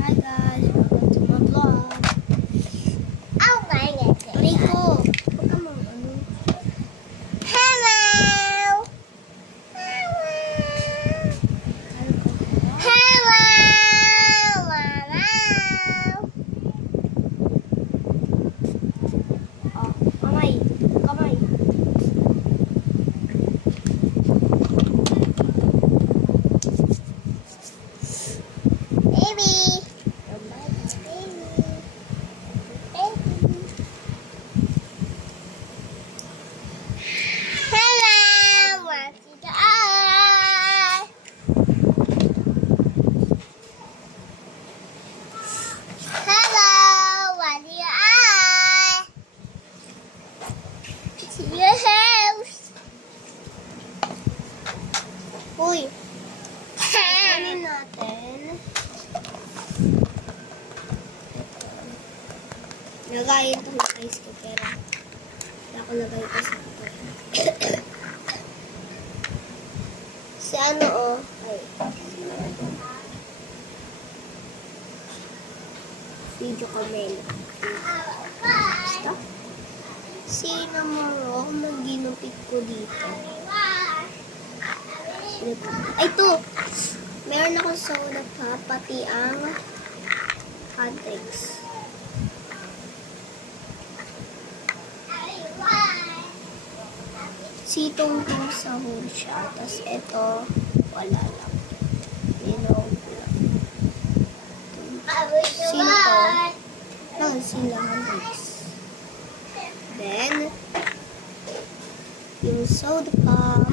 Hi guys, welcome to my vlog. Oh my God. Rico, huwag ka mang ano. Hello. Hello. Hello. Mama. Oh, kamay. Kamay. Baby. Hello. What's it on? Hello. What's it on? To your house. Uy, kunin natin. Lagayin ito ng ice ko, pero hindi ako lagay ito sa ito. Si ano, oh. Ay. Video comment. Basta. Sino mo, oh, mag-ginupit ko dito. Ay, ito! Meron akong soda pa, pati ang hotcakes. Sitong pong sahur siya. Tapos ito, wala lang. Linog lang. Sino to? Sila hotcakes. Then, yung soda pop.